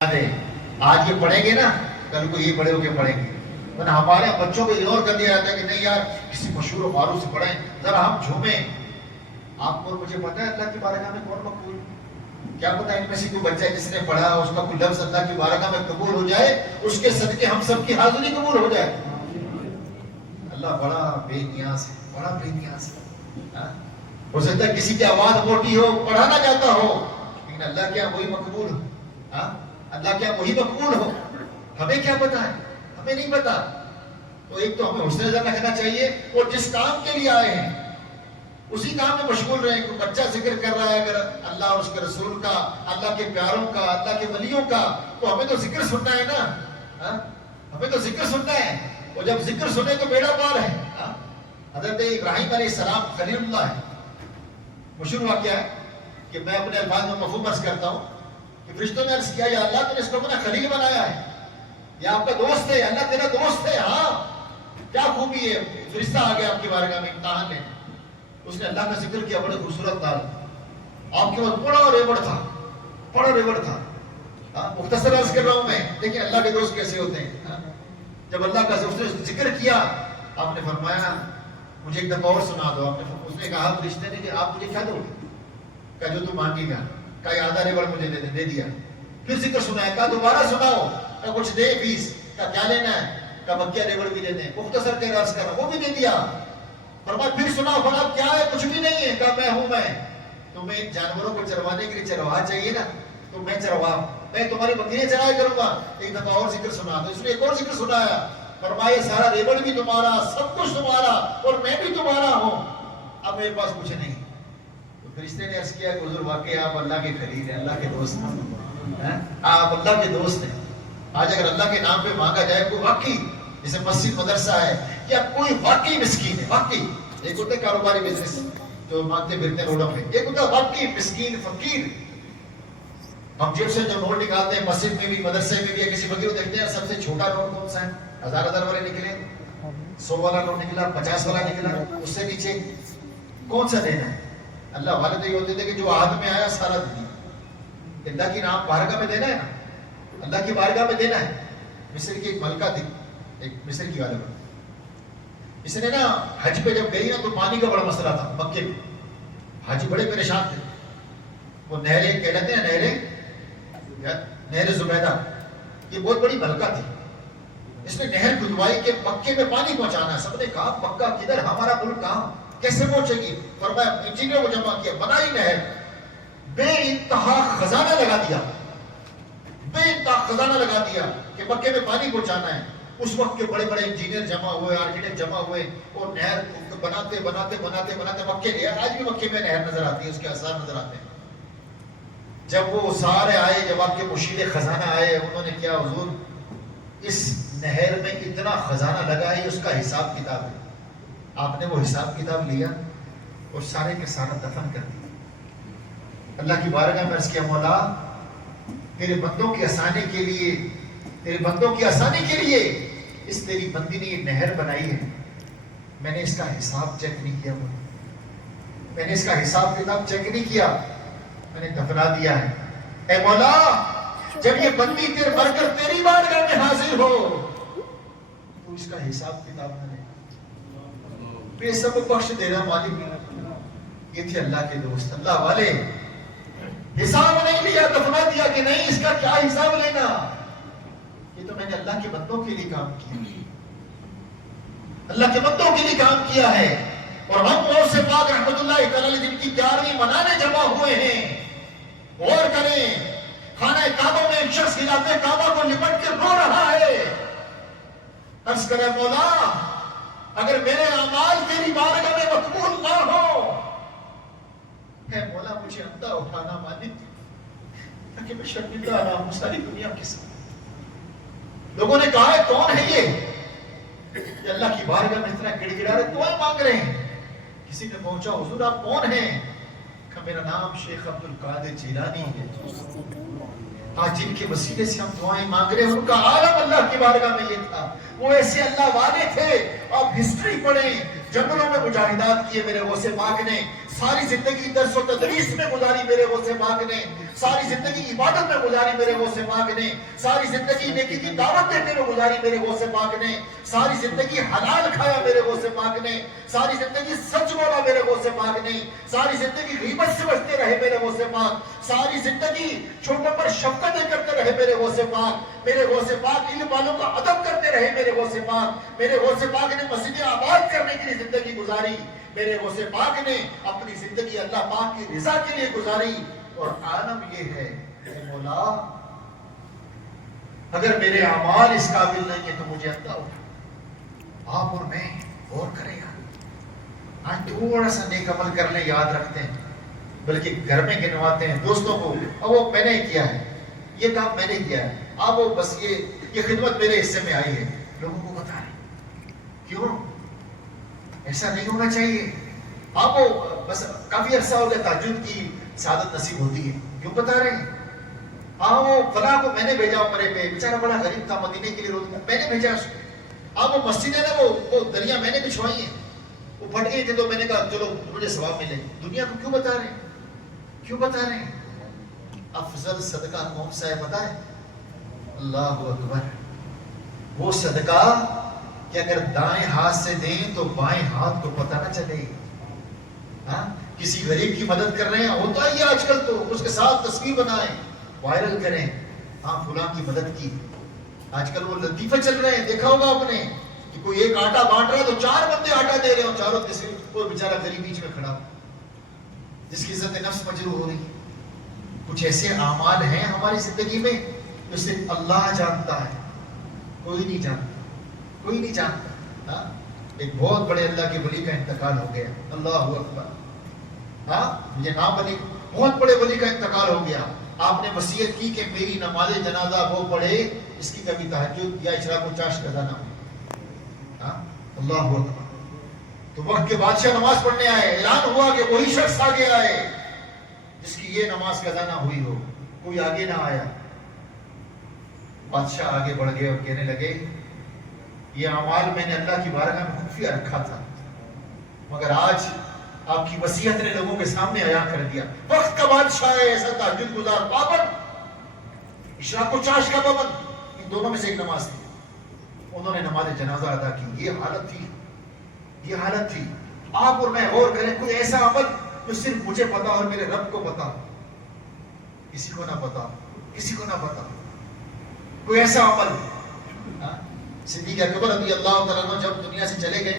آج یہ پڑھیں گے نا کل کو یہ بڑے ہو کے پڑھیں گے، ورنہ ہمارے بچوں کو اگنور کر دیا جاتا ہے کہ نہیں یار کسی مشہور و معروف سے پڑھیں، ذرا ہم جھومیں۔ آپ کو مجھے پتا ہے اللہ کی بارگاہ میں کون مقبول؟ کیا پتا ان میں سے کوئی بچہ ہے جس نے پڑھا اس کا کوئی لفظ اللہ کی بارگاہ میں قبول ہو جائے، اس کے صدقے ہم سب کی حاضری قبول ہو جائے۔ اللہ بڑا بے نیاز ہے، بڑا بے نیاز ہے۔ ہو سکتا ہے کسی کی آواز موٹی ہو، پڑھانا چاہتا ہو، لیکن اللہ کیا وہی مقبول ہو؟ اللہ کیا وہی مقبول ہو؟ ہمیں کیا پتا ہے؟ ہمیں نہیں پتا۔ تو ایک تو ہمیں حسن نظر رکھنا چاہیے، اور جس کام کے لیے آئے ہیں اسی کام میں مشغول رہیں۔ کوئی بچہ ذکر کر رہا ہے اگر اللہ اور اس کے رسول کا، اللہ کے پیاروں کا، اللہ کے ولیوں کا، تو ہمیں تو ذکر سننا ہے نا، ہمیں تو ذکر سننا ہے۔ اور جب ذکر سنے تو بیڑا پار ہے۔ حضرت ابراہیم علیہ السلام خلیل اللہ ہے، مشہور واقعہ ہے کہ میں اپنے الفاظ میں مفہوم عرض کرتا ہوں کہ فرشتوں نے عرض کیا یا اللہ تو نے اس کو اپنا خلیل بنایا ہے، یا آپ کا دوست ہے، اللہ تیرا دوست ہے، ہاں کیا خوبی ہے۔ فرشتہ آ گیا آپ کی بارگاہ میں امتحان لیں، اس نے اللہ کا ذکر کیا، بڑے خوبصورت نال آپ کے پاس بڑا ریوڑ تھا، بڑا ریوڑ تھا۔ مختصر عرض کر رہا ہوں میں، دیکھیں اللہ کے دوست کیسے ہوتے ہیں۔ جب اللہ کا ذکر کیا آپ نے فرمایا مجھے ایک دفعہ اور سنا دو۔ اس نے کہا فرشتے نے کہ آپ مجھے کیا دو گے؟ کہا جو تم مانگے گا۔ کہا آدھا ریوڑ مجھے دے دیا۔ پھر ذکر سنایا، کہا دوبارہ سناؤ۔ کہا کچھ دے فیس۔ کہا کیا لینا ہے؟ کہا بکیا ریوڑ بھی دے دیں۔ مختصر کے عرض کر رہا ہوں، وہ بھی دے دیا۔ فرمایا پھر سناؤ، فرمایا کیا ہے؟ کچھ بھی نہیں ہے۔ کہا میں ہوں میں تمہیں جانوروں کو چروانے کے لیے چرواہا چاہیے نا، تو میں چرواہا، میں تمہاری بکریاں چرایا کروں گا۔ ایک دفعہ اور ذکر سنا دو۔ اس نے ایک اور ذکر سنایا، فرمایا سارا ریوڑ بھی تمہارا، سب کچھ تمہارا، اور میں بھی تمہارا ہوں، اب میرے پاس کچھ نہیں۔ تو فرشتے نے عرض کیا کہ حضور واقعی آپ اللہ کے خلیل ہیں، اللہ کے دوست ہیں، آپ اللہ کے دوست ہیں۔ آج اگر اللہ کے نام پہ مانگا جائے کوئی واقعی، جیسے مسجد مدرسہ ہے، یا کوئی واقعی مسکین ہے، واقعی ایک ہوتا ہے کاروباری بزنس جو مانگتے پھرتے روڈوں پہ، ایک ہوتا ہے واقعی مسکین فقیر۔ ہم جیب سے جو نوٹ نکالتے ہیں مسجد میں بھی، مدرسے میں بھی، یا کسی فقیر کو دیکھتے ہیں سب سے چھوٹا نوٹ کون سا ہے؟ 1000 والے نکلے، 100 والا نوٹ نکلا، 50 والا نکلا، اس سے نیچے کون سا دینا ہے؟ اللہ والے تو یہ ہوتے تھے کہ جو ہاتھ میں آیا سارا دیا۔ اللہ کی نام بارگاہ میں دینا ہے نا، اللہ کی بارگاہ میں دینا ہے۔ مصر کی ایک ملکہ تھی، ایک مصر کی غالباً، اس نے نا حج پہ جب گئی نا تو پانی کا بڑا مسئلہ تھا مکے میں، حاجی بڑے پریشان تھے۔ وہ نہریں کہلاتے ہیں، نہر زبیدہ، یہ بہت بڑی ملکہ تھی۔ اس نے نہر کھدوائی کہ مکے میں پانی پہنچانا ہے۔ سب نے کہا مکہ کدھر، ہمارا ملک کہاں، کیسے پہنچے گی؟ فرمایا انجینئر کو جمع کیا، بنائی نہر، بے انتہا خزانہ لگا دیا، بے انتہا خزانہ لگا دیا کہ مکے میں پانی پہنچانا ہے۔ اس وقت کے بڑے بڑے انجینئر جمع ہوئے، آرکیٹیکٹ جمع ہوئے، اور نہر بناتے بناتے بناتے بناتے مکے لے آج بھی مکے میں نہر نظر آتی ہے، اس کے آثار نظر آتے ہیں۔ جب وہ سارے آئے، جب آپ کے مشیر خزانہ آئے، انہوں نے کیا حضور اس نہر میں اتنا خزانہ لگا ہے، اس کا حساب کتاب ہے۔ آپ نے وہ حساب کتاب لیا اور سارے کے سارا دفن کر دیا۔ اللہ کی بارگاہ میں عرض کیا مولا تیرے بندوں کی آسانی کے لیے، تیرے بندوں کی آسانی کے لیے اس تیری بندی نے یہ نہر بنائی ہے، میں نے اس کا حساب چیک نہیں کیا، میں نے اس کا حساب کتاب چیک نہیں کیا، میں نے دفنا دیا ہے۔ اے مولا جب یہ بندی تیرے بھر کر تیری بارگاہ میں حاضر ہو تو اس کا حساب کتاب میں بے سب بخش دینا مالک۔ یہ تھے اللہ کے دوست، اللہ والے۔ حساب نہیں لیا، دفنا دیا کہ نہیں اس کا کیا حساب لینا، یہ تو میں نے اللہ کے بندوں کے لیے کام کیا، اللہ کے بندوں کے لیے کام کیا ہے۔ اور ہم غوث پاک رحمت اللہ تعالی جن کی 11ویں منانے جمع ہوئے ہیں، غور کریں، خانہ کعبہ میں ایک شخص خلاف کعبہ کو لپٹ کے رو رہا ہے، عرض کرے مولا اگر میرے اعمال تیری بارگاہ میں مقبول نہ ہو، اے مولا مجھے اندھا اٹھانا مالک، تاکہ میں شرمندہ نہ ہوں ساری دنیا کے ساتھ۔ لوگوں نے کہا ہے کون ہے یہ اللہ کی بارگاہ میں اتنا گڑ گڑا رہے، دعائیں مانگ رہے ہیں۔ کسی نے پہنچا حضور آپ کون ہیں؟ کہ میرا نام شیخ عبد القادر جیلانی ہے، آج جن کے وسیلے سے ہم دعائیں مانگ رہے ہیں ان کا عالم اللہ کی بارگاہ میں یہ تھا۔ وہ ایسے اللہ والے تھے، آپ ہسٹری پڑھیں، جنگلوں میں مجاہدات کیے میرے غوث پاک نے، ساری زندگی درس و تدریس میں گزاری میرے غوث پاک نے، ساری زندگی عبادت میں گزاری میرے غوث پاک نے، ساری زندگی نیکی کی دعوت دینے میں گزاری میرے غوث پاک نے، ساری زندگی حلال کھایا میرے غوث پاک نے، ساری زندگی سچ بولا میرے غوث پاک نے، ساری زندگی غیبت سے بچتے رہے میرے غوث پاک، ساری زندگی چھوٹوں پر شفقتیں کرتے رہے میرے غوث پاک، میرے غوث پاک علم والوں کا ادب کرتے رہے میرے غوث پاک، میرے غوث پاک نے مسجدیں آباد کرنے کے لیے زندگی گزاری، میرے غوث پاک نے اپنی زندگی اللہ پاک کی رضا کے لیے گزاری، اور عالم یہ ہے کہ مولا اگر میرے اعمال اس قابل نہیں ہے تو مجھے عطا اٹھا، آپ اور میں غور کریں گا، آج تھوڑا سا نیک عمل کر لیں، یاد رکھتے ہیں بلکہ گھر میں گنواتے ہیں دوستوں کو، اب وہ میں نے کیا ہے، یہ کام میں نے کیا ہے، اب وہ بس یہ خدمت میرے حصے میں آئی ہے، لوگوں کو بتا رہے، کیوں ایسا نہیں ہونا چاہیے، آپ وہ بس کافی عرصہ ہو گیا تہجد کی سعادت نصیب ہوتی ہے، کیوں بتا رہے ہیں، ہاں وہ فلاں کو میں نے بھیجا عمرے پہ، بیچارہ بڑا غریب تھا مدینے کے لیے روز میں نے بھیجا اس کو، آپ وہ مسجد ہے نا وہ دریا میں نے بچھوائی ہیں، وہ پھٹ گئی تھی تو میں نے کہا چلو مجھے ثواب ملے، دنیا کو کیوں بتا رہے ہیں، کیوں بتا رہے ہیں؟ افضل صدقہ کون سا ہے پتہ ہے؟ اللہ اکبر، وہ صدقہ کہ اگر دائیں ہاتھ سے دیں تو بائیں ہاتھ کو پتہ نہ چلے، ہاں کسی غریب کی مدد کر رہے ہیں، ہوتا ہی آج کل تو اس کے ساتھ تصویر بنائیں وائرل کریں، ہاں فلاں کی مدد کی، آج کل وہ لطیفے چل رہے ہیں، دیکھا ہوگا آپ نے کہ کوئی ایک آٹا بانٹ رہا ہے تو 4 بندے آٹا دے رہے ہیں، چاروں کسی اور بیچارہ غریب بیچ میں کھڑا جس کی عزت نفس مجروح ہو رہی ہے۔ کچھ ایسے اعمال ہیں ہماری زندگی میں جو صرف اللہ جانتا ہے، کوئی نہیں جانتا، کوئی نہیں جانتا، ہاں ایک بہت بڑے اللہ کے ولی کا انتقال ہو گیا، اللہ اکبر، ہاں مجھے نام ولی، بہت بڑے ولی کا انتقال ہو گیا، آپ نے وصیت کی کہ میری نماز جنازہ وہ پڑھے جس کی کبھی تہجد یا اشراق و چاشت قضا نہ ہو، ہاں اللہ اکبر، تو وقت کے بادشاہ نماز پڑھنے آئے، اعلان ہوا کہ وہی شخص آگے آئے جس کی یہ نماز قضا نہ ہوئی ہو، کوئی آگے نہ آیا، بادشاہ آگے بڑھ گئے اور کہنے لگے یہ اعمال میں نے اللہ کی بارگاہ میں خفیہ رکھا تھا، مگر آج آپ کی وصیت نے لوگوں کے سامنے عیاں کر دیا، وقت کا بادشاہ ہے، ایسا تہجد گزار پابند، اشراق و چاشت کا پابند، ان دونوں میں سے ایک نماز تھی، انہوں نے نماز جنازہ ادا کی، یہ حالت تھی، یہ حالت تھی۔ آپ اور میں غور کریں، کوئی ایسا عمل جو صرف مجھے پتا اور میرے رب کو پتا، کسی کو نہ پتا، کسی کو نہ پتا، کوئی ایسا عمل، صدیق اکبر رضی اللہ تعالیٰ عنہ جب دنیا سے چلے گئے